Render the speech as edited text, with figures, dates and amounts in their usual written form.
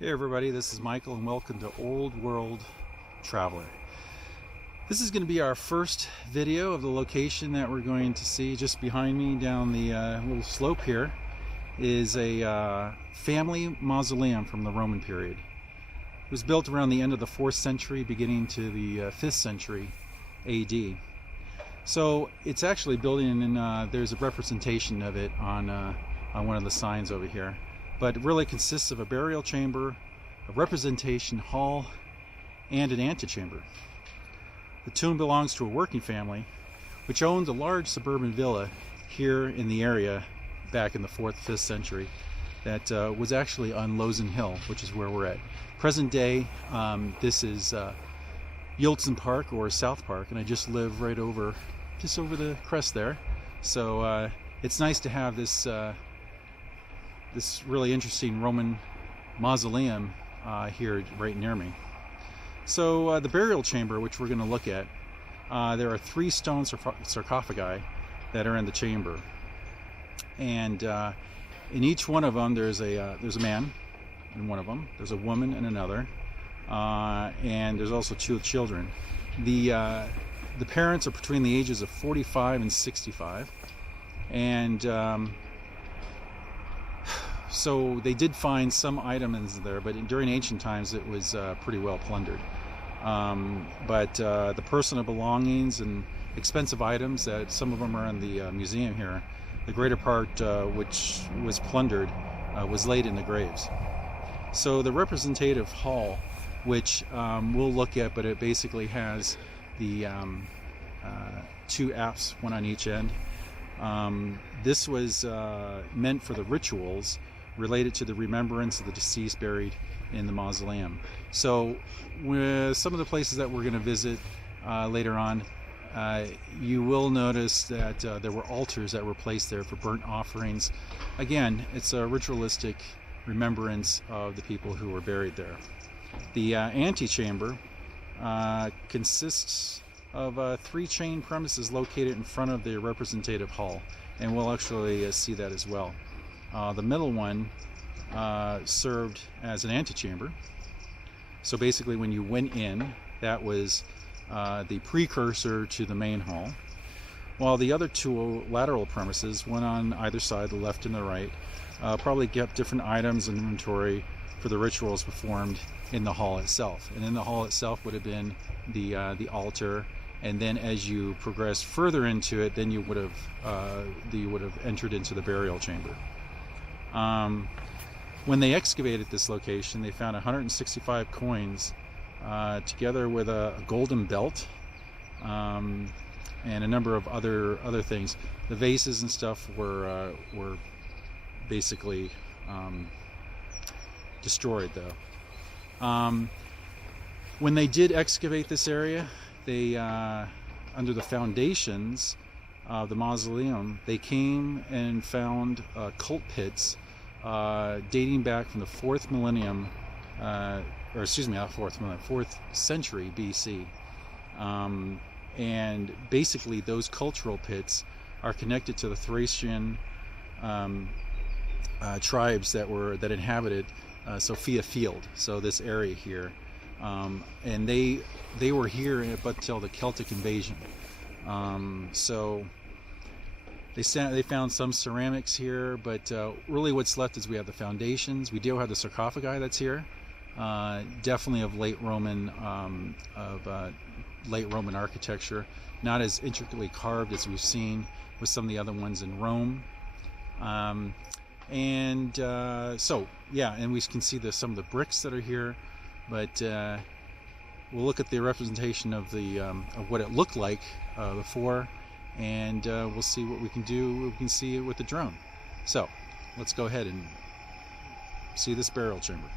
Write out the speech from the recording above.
Hey everybody, this is Michael and welcome to Old World Traveler. This is going to be our first video of the location that we're going to see. Just behind me down the little slope here is a family mausoleum from the Roman period. It was built around the end of the 4th century, beginning to the 5th century AD. So it's actually building, and there's a representation of it on one of the signs over here. But it really consists of a burial chamber, a representation hall, and an antechamber. The tomb belongs to a working family which owned a large suburban villa here in the area back in the 4th, 5th century that was actually on Lozen Hill, which is where we're at. Present day, this is Lozen Park or South Park, and I just live right over, just over the crest there. So it's nice to have this this really interesting Roman mausoleum here right near me. So the burial chamber, which we're going to look at, there are 3 stone sarcophagi that are in the chamber, and in each one of them there's a man in one of them, there's a woman in another, and there's also 2 children. The parents are between the ages of 45 and 65, and so they did find some items there, but during ancient times it was pretty well plundered. But the personal belongings and expensive items, that some of them are in the museum here, the greater part which was plundered was laid in the graves. So the representative hall, which we'll look at, but it basically has the 2 apses, one on each end. This was meant for the rituals related to the remembrance of the deceased buried in the mausoleum. So with some of the places that we're going to visit later on, you will notice that there were altars that were placed there for burnt offerings. Again, it's a ritualistic remembrance of the people who were buried there. The antechamber consists of 3 chain premises located in front of the representative hall, and we'll actually see that as well. The middle one served as an antechamber. So basically when you went in, that was the precursor to the main hall, while the other 2 lateral premises, one on either side, the left and the right, probably kept different items and inventory for the rituals performed in the hall itself. And in the hall itself would have been the altar, and then as you progressed further into it, then you would have entered into the burial chamber. When they excavated this location, they found 165 coins together with a golden belt, and a number of other things. The vases and stuff were basically destroyed, though. When they did excavate this area, they under the foundations of the mausoleum, they came and found cult pits dating back from the 4th millennium, or excuse me, not 4th millennium, 4th century BC. And basically those cultural pits are connected to the Thracian tribes that inhabited Sofia field, so this area here. And they were here up until the Celtic invasion. So they found some ceramics here, but really what's left is we have the foundations. We do have the sarcophagi that's here, definitely of late Roman architecture, not as intricately carved as we've seen with some of the other ones in Rome. So yeah, and we can see some of the bricks that are here, but we'll look at the representation of of what it looked like before, and we'll see what we can do. We can see it with the drone. So let's go ahead and see this burial chamber.